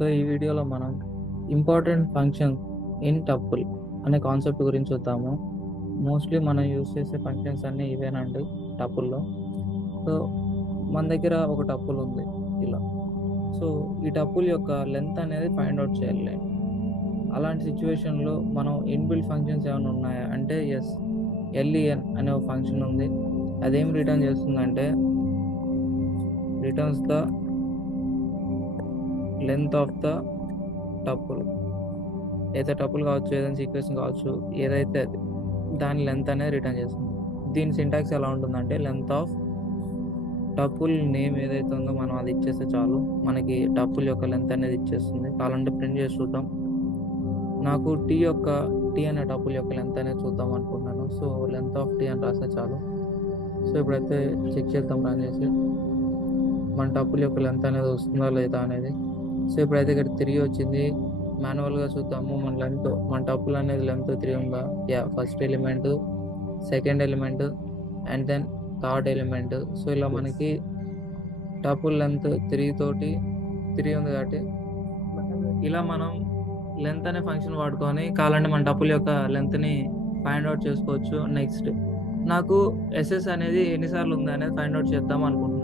So ఈ వీడియోలో మనం ఇంపార్టెంట్ ఫంక్షన్ ఇన్ టపుల్ అనే కాన్సెప్ట్ గురించి చూద్దాము. మోస్ట్లీ మనం యూజ్ చేసే ఫంక్షన్స్ అన్నీ ఇవేనండి టపుల్లో. సో మన దగ్గర ఒక టపుల్ ఉంది ఇలా. సో ఈ టపుల్ యొక్క లెంత్ అనేది ఫైండ్ అవుట్ చేయాలి. అలాంటి సిచ్యువేషన్లో మనం ఇన్బిల్ట్ ఫంక్షన్స్ ఏమైనా ఉన్నాయా అంటే ఎస్, ఎల్ఈఎన్ అనే ఒక ఫంక్షన్ ఉంది. అదేం రిటర్న్ చేస్తుందంటే returns the length of the tuple. ఏదైతే టపుల్ కావచ్చు, ఏదైనా సీక్వెన్స్ కావచ్చు, ఏదైతే అది దాని లెంత్ అనేది రిటర్న్ చేస్తుంది. దీని సింటాక్స్ ఎలా ఉంటుందంటే లెంత్ ఆఫ్ టపుల్ నేమ్ ఏదైతే ఉందో మనం అది ఇచ్చేస్తే చాలు, మనకి టపుల్ యొక్క లెంత్ అనేది ఇచ్చేస్తుంది. కావాలంటే ప్రింట్ చేసి చూద్దాం. నాకు టీ అనే టపుల్ యొక్క లెంత్ అనేది చూద్దాం అనుకుంటున్నాను. సో లెంత్ ఆఫ్ టీ అని రాస్తే చాలు. సో ఇప్పుడైతే చెక్ చేద్దాం రన్ చేసి మన టపుల్ యొక్క లెంత్ అనేది వస్తుందా లేదా అనేది. సో ఇప్పుడైతే ఇక్కడ 3 వచ్చింది. మాన్యువల్గా చూద్దాము మన టపుల్ అనేది లెంత్ 3 ఉందా. First element, second element and then third element. So ఇలా మనకి టపుల్ లెంత్ 3 తోటి 3 ఉంది కాబట్టి ఇలా మనం లెంత్ అనే ఫంక్షన్ వాడుకొని కావాలంటే మన టపుల్ యొక్క లెంత్ని ఫైండ్ అవుట్ చేసుకోవచ్చు. నెక్స్ట్ నాకు ఎస్ఎస్ అనేది ఎన్నిసార్లు ఉందా అనేది ఫైండ్ అవుట్ చేద్దాం అనుకుంటున్నాను.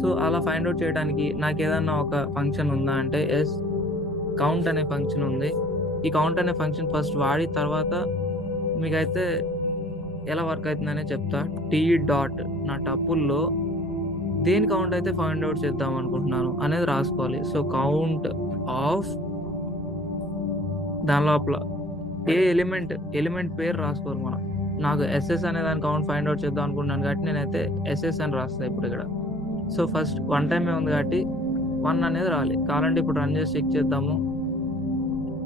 సో అలా ఫైండ్ అవుట్ చేయడానికి నాకు ఏదన్నా ఒక ఫంక్షన్ ఉందా అంటే ఎస్, కౌంట్ అనే ఫంక్షన్ ఉంది. ఈ కౌంట్ అనే ఫంక్షన్ ఫస్ట్ వాడి తర్వాత మీకైతే ఎలా వర్క్ అవుతుందనే చెప్తా. టీ డాట్ నా టపుల్లో దేని కౌంట్ అయితే ఫైండ్ అవుట్ చేద్దాం అనుకుంటున్నాను అనేది రాసుకోవాలి. సో కౌంట్ ఆఫ్ దాని లోపల ఏ ఎలిమెంట్ పేరు రాసుకోవాలి మనం. నాకు ఎస్ఎస్ అనే దాని కౌంట్ ఫైండ్ అవుట్ చేద్దాం అనుకుంటున్నాను కాబట్టి నేనైతే ఎస్ఎస్ అని రాస్తాను ఇప్పుడు ఇక్కడ. సో ఫస్ట్ 1 టైమే ఉంది కాబట్టి 1 అనేది రావాలి. కావాలంటే ఇప్పుడు రన్ చేసి చెక్ చేద్దాము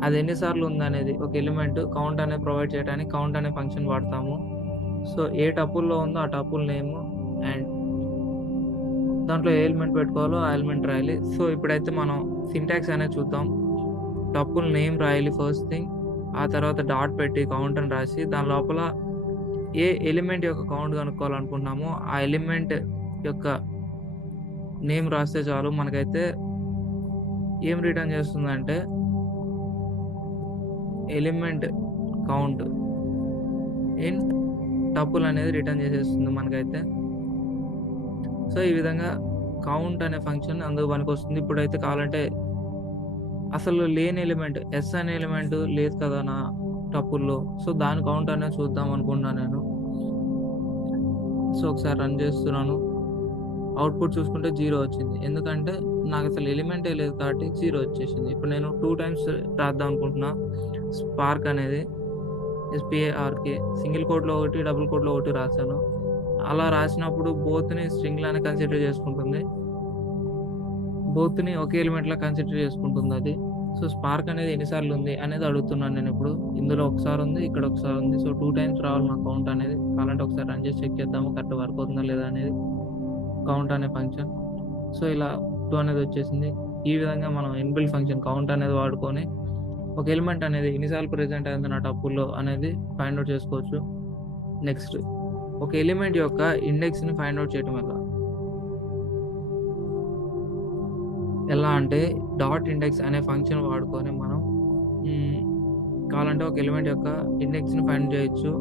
అది ఎన్నిసార్లు ఉందనేది. ఒక ఎలిమెంట్ కౌంట్ అనేది ప్రొవైడ్ చేయడానికి కౌంట్ అనే ఫంక్షన్ వాడతాము. సో ఏ టపుల్లో ఉందో ఆ టపుల్ నేమ్ అండ్ దాంట్లో ఏ ఎలిమెంట్ పెట్టుకోవాలో ఆ ఎలిమెంట్ రాయాలి. సో ఇప్పుడైతే మనం సింటాక్స్ అనేది చూద్దాం. టపుల్ నేమ్ రాయాలి ఫస్ట్ థింగ్, ఆ తర్వాత డాట్ పెట్టి కౌంట్ అని రాసి దాని లోపల ఏ ఎలిమెంట్ యొక్క కౌంట్ కనుక్కోవాలనుకుంటున్నామో ఆ ఎలిమెంట్ యొక్క నేమ్ రాస్తే చాలు. మనకైతే ఏం రిటర్న్ చేస్తుందంటే ఎలిమెంట్ కౌంట్ ఇన్ టపుల్ అనేది రిటర్న్ చేసేస్తుంది మనకైతే. సో ఈ విధంగా కౌంట్ అనే ఫంక్షన్ అందుకు పనికి వస్తుంది. ఇప్పుడైతే కావాలంటే అసలు లేని ఎలిమెంట్ ఎస్ అనే ఎలిమెంట్ లేదు కదా నా టపుల్లో, సో దాని కౌంట్ అనేది చూద్దాం అనుకున్నాను నేను. సో ఒకసారి రన్ చేస్తున్నాను. అవుట్పుట్ చూసుకుంటే 0 వచ్చింది. ఎందుకంటే నాకు అసలు ఎలిమెంటే లేదు కాబట్టి 0 వచ్చేసింది. ఇప్పుడు నేను 2 టైమ్స్ రాద్దాం అనుకుంటున్నా. స్పార్క్ అనేది SPARK సింగిల్ కోట్లో ఒకటి, డబుల్ కోట్లో ఒకటి రాశాను. అలా రాసినప్పుడు బోత్ని స్ట్రింగ్ లానే కన్సిడర్ చేసుకుంటుంది, బోత్ని ఒకే ఎలిమెంట్ లా కన్సిడర్ చేసుకుంటుంది అది. సో స్పార్క్ అనేది ఎన్నిసార్లు ఉంది అనేది అడుగుతున్నాను నేను ఇప్పుడు. ఇందులో ఒకసారి ఉంది, ఇక్కడ ఒకసారి ఉంది. సో 2 టైమ్స్ రావాలి నా కౌంట్ అనేది. కావాలంటే ఒకసారి రన్ చేసి చెక్ చేద్దాము కరెక్ట్ వర్క్ అవుతుందా లేదా అనేది. కౌంట్ అనే ఫంక్షన్ సో ఇలా 2 అనేది వచ్చేసింది. ఈ విధంగా మనం ఇన్బిల్ట్ ఫంక్షన్ కౌంట్ అనేది వాడుకొని ఒక ఎలిమెంట్ అనేది ఎన్నిసార్లు ప్రెజెంట్ అయింది నా టపుల్లో అనేది ఫైండ్ అవుట్ చేసుకోవచ్చు. నెక్స్ట్ ఒక ఎలిమెంట్ యొక్క ఇండెక్స్ని ఫైండ్ అవుట్ చేయడం ఎలా అంటే డాట్ ఇండెక్స్ అనే ఫంక్షన్ వాడుకొని మనం కావాలంటే ఒక ఎలిమెంట్ యొక్క ఇండెక్స్ని ఫైండ్ చేయొచ్చు.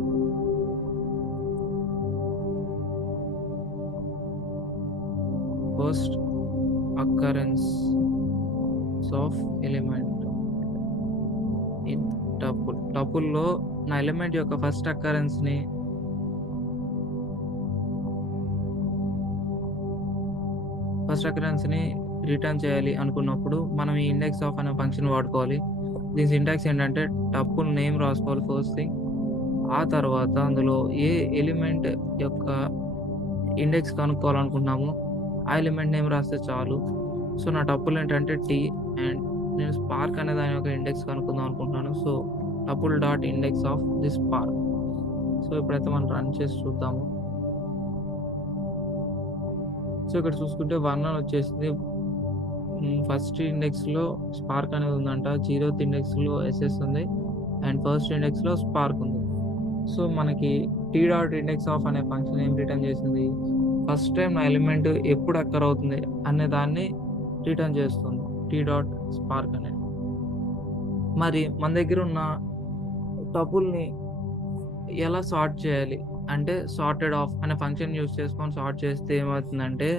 First occurance of element in టపుల్లో నా ఎలిమెంట్ యొక్క ఫస్ట్ అక్కరెన్స్ని రిటర్న్ చేయాలి అనుకున్నప్పుడు మనం ఈ ఇండెక్స్ ఆఫ్ అనే ఫంక్షన్ వాడుకోవాలి. దీని సింటాక్స్ ఏంటంటే టపుల్ నేమ్ రాసుకోవాలి ఫస్ట్ థింగ్, ఆ తర్వాత అందులో ఏ ఎలిమెంట్ యొక్క ఇండెక్స్ కనుక్కోవాలనుకుంటున్నాము ఆ ఎలిమెంట్ నేమ్ రాస్తే చాలు. సో నా టపుల్ ఏంటంటే టీ అండ్ నేను స్పార్క్ అనే దాని యొక్క ఇండెక్స్ కనుక్కుందాం అనుకుంటున్నాను. So tuple dot index of this spark. So ఇప్పుడైతే మనం రన్ చేసి చూద్దాము. సో ఇక్కడ చూసుకుంటే 1 అని వచ్చేసింది. ఫస్ట్ ఇండెక్స్లో స్పార్క్ అనేది ఉందంట, 0th ఇండెక్స్లో ఎస్ఎస్ ఉంది అండ్ ఫస్ట్ ఇండెక్స్లో స్పార్క్ ఉంది. సో మనకి టీ డాట్ ఇండెక్స్ ఆఫ్ అనే ఫంక్షన్ ఏం రిటర్న్ చేసింది, ఫస్ట్ టైం నా ఎలిమెంట్ ఎప్పుడు అక్కర్ అవుతుంది అనే దాన్ని రిటర్న్ చేస్తుంది. టీ డాట్ స్పార్క్ అనేది. మరి మన దగ్గర ఉన్న టపుల్ని ఎలా సార్ట్ చేయాలి అంటే సార్టెడ్ ఆఫ్ అనే ఫంక్షన్ యూస్ చేసుకొని సార్ట్ చేస్తే ఏమవుతుందంటే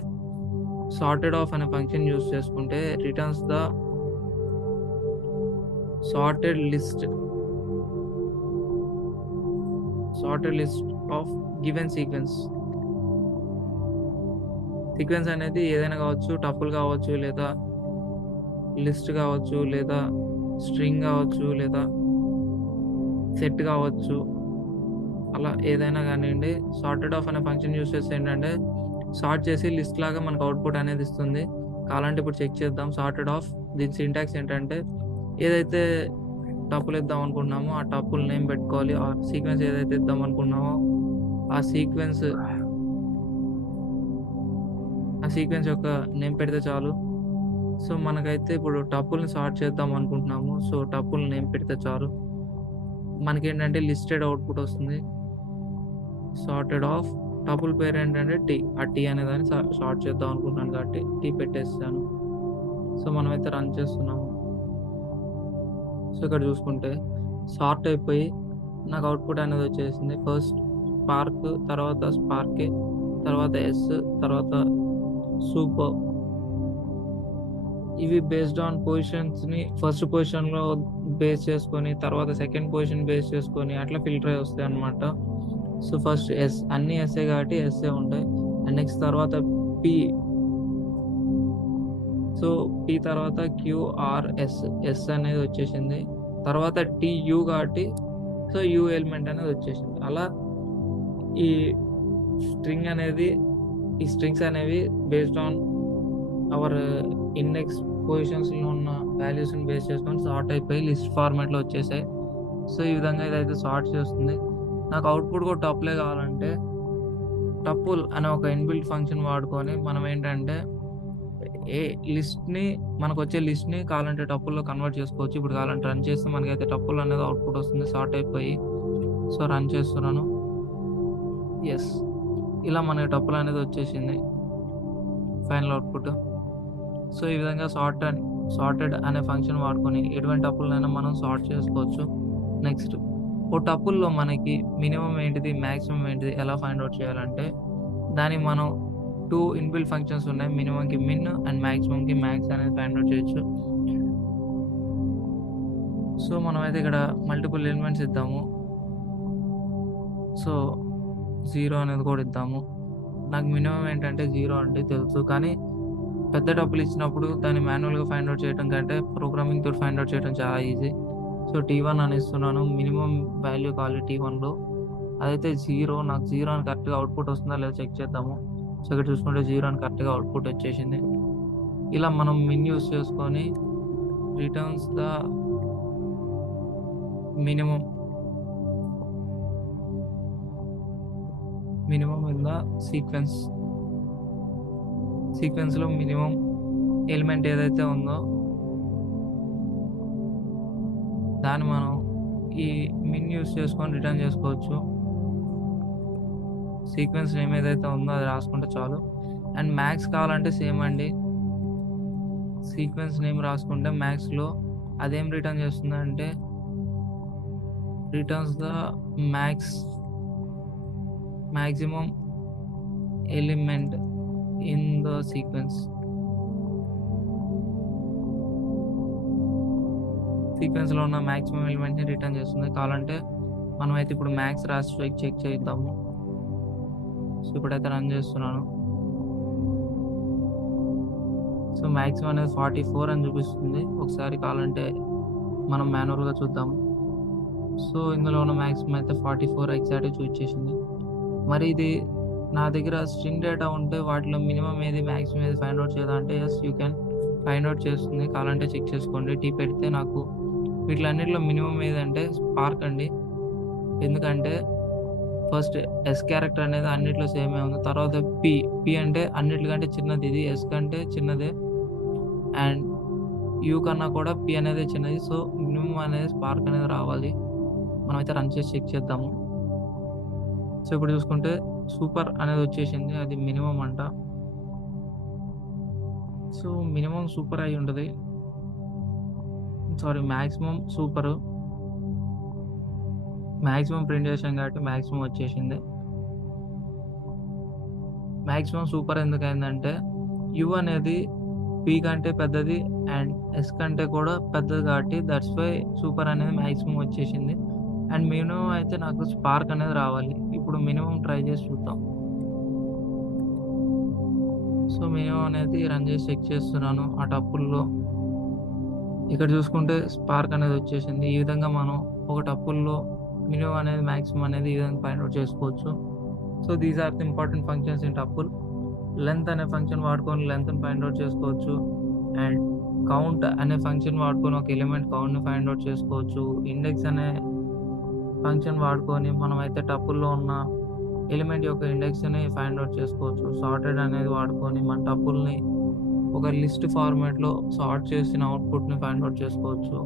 సార్టెడ్ ఆఫ్ అనే ఫంక్షన్ యూస్ చేసుకుంటే returns the sorted list of given sequence అనేది ఏదైనా కావచ్చు, టపుల్ కావచ్చు, లేదా లిస్ట్ కావచ్చు, లేదా స్ట్రింగ్ కావచ్చు, లేదా సెట్ కావచ్చు, అలా ఏదైనా కానివ్వండి. సార్టెడ్ ఆఫ్ అనే ఫంక్షన్ యూస్ చేస్తే ఏంటంటే సార్ట్ చేసి లిస్ట్ లాగా మనకు అవుట్పుట్ అనేది ఇస్తుంది. కావాలంటే ఇప్పుడు చెక్ చేద్దాం. సార్టెడ్ ఆఫ్ దీని సింటాక్స్ ఏంటంటే ఏదైతే టపుల్ ఇద్దాం అనుకున్నామో ఆ టపుల్ నేమ్ పెట్టుకోవాలి. ఆ సీక్వెన్స్ ఏదైతే ఇద్దాం అనుకున్నామో ఆ సీక్వెన్స్ యొక్క నేమ్ పెడితే చాలు. సో మనకైతే ఇప్పుడు టపుల్ని సార్ట్ చేద్దాం అనుకుంటున్నాము. సో టపుల్ నేమ్ పెడితే చాలు. మనకేంటంటే లిస్టెడ్ అవుట్పుట్ వస్తుంది. సార్టెడ్ ఆఫ్ టపుల్ పేరు ఏంటంటే టీ. ఆ టీ అనే దాన్ని సార్ట్ చేద్దాం అనుకుంటున్నాను కాబట్టి టీ పెట్టేస్తాను. సో మనమైతే రన్ చేస్తున్నాము. సో ఇక్కడ చూసుకుంటే సార్ట్ అయిపోయి నాకు అవుట్పుట్ అనేది వచ్చేసింది. ఫస్ట్ స్పార్క్, తర్వాత స్పార్కే, తర్వాత ఎస్, తర్వాత సూపర్. ఇవి బేస్డ్ ఆన్ పొజిషన్స్ని ఫస్ట్ పొజిషన్లో బేస్ చేసుకొని, తర్వాత సెకండ్ పొజిషన్ బేస్ చేసుకొని అట్లా ఫిల్టర్ అయి వస్తాయి అనమాట. సో ఫస్ట్ ఎస్, అన్ని ఎస్ఏ కాబట్టి ఎస్ఏ ఉంటాయి. అండ్ నెక్స్ట్ తర్వాత పి. సో పి తర్వాత క్యూఆర్ఎస్, ఎస్ అనేది వచ్చేసింది. తర్వాత టియు కాబట్టి సో యు ఎలిమెంట్ అనేది వచ్చేసింది. అలా ఈ స్ట్రింగ్స్ అనేవి బేస్డ్ ఆన్ అవర్ ఇండెక్స్ పొజిషన్స్లో ఉన్న వాల్యూస్ని బేస్ చేసుకొని సార్ట్ అయిపోయి లిస్ట్ ఫార్మాట్లో వచ్చేసాయి. సో ఈ విధంగా ఇదైతే సార్ట్ చేస్తుంది. నాకు అవుట్పుట్ కూడా టపులే కావాలంటే టపుల్ అనే ఒక ఇన్బిల్ట్ ఫంక్షన్ వాడుకొని మనం ఏంటంటే మనకు వచ్చే లిస్ట్ని కావాలంటే టపుల్లో కన్వర్ట్ చేసుకోవచ్చు. ఇప్పుడు కావాలంటే రన్ చేస్తే మనకైతే టపుల్ అనేది అవుట్పుట్ వస్తుంది సార్ట్ అయిపోయి. సో రన్ చేస్తున్నాను. ఎస్, ఇలా మనకి టపుల్ అనేది వచ్చేసింది ఫైనల్ అవుట్పుట్. సో ఈ విధంగా సార్టెడ్ అనే ఫంక్షన్ వాడుకొని ఎటువంటి టపుల్నైనా మనం సార్ట్ చేసుకోవచ్చు. నెక్స్ట్ ఓ టపుల్లో మనకి మినిమం ఏంటిది, మ్యాక్సిమం ఏంటిది ఎలా ఫైండ్ అవుట్ చేయాలంటే దానికి మనం 2 ఇన్బిల్ట్ ఫంక్షన్స్ ఉన్నాయి. మినిమంకి మిన్ అండ్ మ్యాక్సిమంకి మ్యాక్స్ అనేది ఫైండ్ అవుట్ చేయొచ్చు. సో మనమైతే ఇక్కడ మల్టిపుల్ ఎలిమెంట్స్ ఇద్దాము. సో 0 అనేది కూడా ఇద్దాము. నాకు మినిమం ఏంటంటే 0 అంటే తెలుసు, కానీ పెద్ద టపుల్ ఇచ్చినప్పుడు దాన్ని మాన్యువల్గా ఫైండ్ అవుట్ చేయడం కంటే ప్రోగ్రామింగ్ తోటి ఫైండ్ అవుట్ చేయడం చాలా ఈజీ. సో T1 అని ఇస్తున్నాను. మినిమం వాల్యూ కావాలి T1లో, అదైతే 0. నాకు 0 అని కరెక్ట్గా అవుట్పుట్ వస్తుందా లేదా చెక్ చేద్దాము. సో ఇక్కడ చూసుకుంటే 0 అని కరెక్ట్గా అవుట్పుట్ వచ్చేసింది. ఇలా మనం మిన్ యూస్ చేసుకొని returns the minimum in the సీక్వెన్స్లో మినిమం ఎలిమెంట్ ఏదైతే ఉందో దాన్ని మనం ఈ మిన్ యూస్ చేసుకొని రిటర్న్ చేసుకోవచ్చు. సీక్వెన్స్ నేమ్ ఏదైతే ఉందో అది రాసుకుంటే చాలు. అండ్ మ్యాక్స్ కావాలంటే సేమ్ అండి. సీక్వెన్స్ నేమ్ రాసుకుంటే మ్యాక్స్లో అదేం రిటర్న్ చేస్తుందంటే returns the maximum element in the సీక్వెన్స్లో ఉన్న మ్యాక్సిమం ఎలిమెంట్ని రిటర్న్ చేస్తుంది. కావాలంటే మనమైతే ఇప్పుడు మ్యాక్స్ రాసి చెక్ చేద్దాము. సో ఇప్పుడైతే రన్ చేస్తున్నాను. సో మ్యాక్సిమం అనేది 44 అని చూపిస్తుంది. ఒకసారి కావాలంటే మనం మాన్యువల్గా చూద్దాము. సో ఇందులో ఉన్న మ్యాక్సిమం అయితే 44 ఎగ్జాక్ట్గా చూపించేసింది. మరి ఇది నా దగ్గర స్ట్రింగ్ డేటా ఉంటే వాటిలో మినిమం ఏది మ్యాక్సిమం ఏది ఫైండ్ అవుట్ చేద్దాం అంటే as you can find out చేస్తుంది. కావాలంటే చెక్ చేసుకోండి. టీ పెడితే నాకు వీటిలన్నిటిలో మినిమం ఏదంటే స్పార్క్ అండి. ఎందుకంటే ఫస్ట్ ఎస్ క్యారెక్టర్ అనేది అన్నిట్లో సేమే ఉంది. తర్వాత పి అంటే అన్నిటికంటే చిన్నది, ఇది ఎస్ కంటే చిన్నదే, అండ్ యూ కన్నా కూడా పి అనేది చిన్నది. సో మినిమం అనేది స్పార్క్ అనేది రావాలి. మనమైతే రన్ చేసి చెక్ చేద్దాము. సో ఇప్పుడు చూసుకుంటే సూపర్ అనేది వచ్చేసింది, అది మినిమం అంట. సో మినిమం సూపర్ అయి ఉంటుంది. మ్యాక్సిమం సూపర్, మ్యాక్సిమం ప్రింట్ చేసాం కాబట్టి మ్యాక్సిమం వచ్చేసింది. మ్యాక్సిమం సూపర్ ఎందుకైందంటే యు అనేది పి కంటే పెద్దది అండ్ ఎస్ కంటే కూడా పెద్దది కాబట్టి దట్స్ వై సూపర్ అనేది మ్యాక్సిమం వచ్చేసింది. అండ్ మినిమం అయితే నాకు స్పార్క్ అనేది రావాలి. ఇప్పుడు మినిమం ట్రై చేసి చూద్దాం. సో మినిమం అనేది రన్ చేసి చెక్ చేస్తున్నాను ఆ టప్పుల్లో. ఇక్కడ చూసుకుంటే స్పార్క్ అనేది వచ్చేసింది. ఈ విధంగా మనం ఒక టప్పుల్లో మినిమం అనేది మ్యాక్సిమం అనేది ఈ విధంగా ఫైండ్ అవుట్ చేసుకోవచ్చు. So these are the important functions in tuple. Length అనే ఫంక్షన్ వాడుకొని లెంత్ని ఫైండ్ అవుట్ చేసుకోవచ్చు. అండ్ కౌంట్ అనే ఫంక్షన్ వాడుకొని ఒక ఎలిమెంట్ కౌంట్ని ఫైండ్ అవుట్ చేసుకోవచ్చు. ఇండెక్స్ అనే ఫంక్షన్ వాడుకొని మనం అయితే టప్పుల్లో ఉన్న ఎలిమెంట్ యొక్క ఇండెక్స్ని ఫైండ్ అవుట్ చేసుకోవచ్చు. సార్టెడ్ అనేది వాడుకొని మన టప్పుల్ని ఒక లిస్ట్ ఫార్మాట్లో సార్ట్ చేసిన అవుట్పుట్ని ఫైండ్ అవుట్ చేసుకోవచ్చు.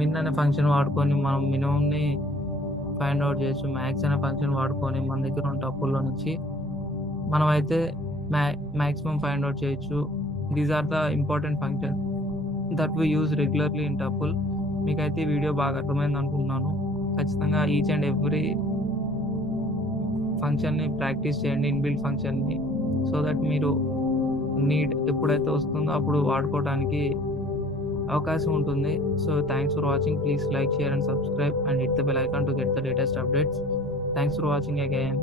మిన్ అనే ఫంక్షన్ వాడుకొని మనం మినిమంని ఫైండ్ అవుట్ చేయొచ్చు. మ్యాక్స్ అనే ఫంక్షన్ వాడుకొని మన దగ్గర ఉన్న టప్పుల్లో నుంచి మనం అయితే మ్యాక్సిమం ఫైండ్ అవుట్ చేయొచ్చు. These are the important function that we use regularly in tuple. మీకైతే ఈ వీడియో బాగా అర్థమైంది అనుకుంటున్నాను. ఖచ్చితంగా ఈచ్ అండ్ ఎవ్రీ ఫంక్షన్ని ప్రాక్టీస్ చేయండి, ఇన్బిల్ట్ ఫంక్షన్ని, సో దట్ మీరు నీడ్ ఎప్పుడైతే వస్తుందో అప్పుడు వాడుకోవడానికి అవకాశం ఉంటుంది. So thanks for watching. Please like, share and subscribe and hit the bell icon to get the latest updates. Thanks for watching again.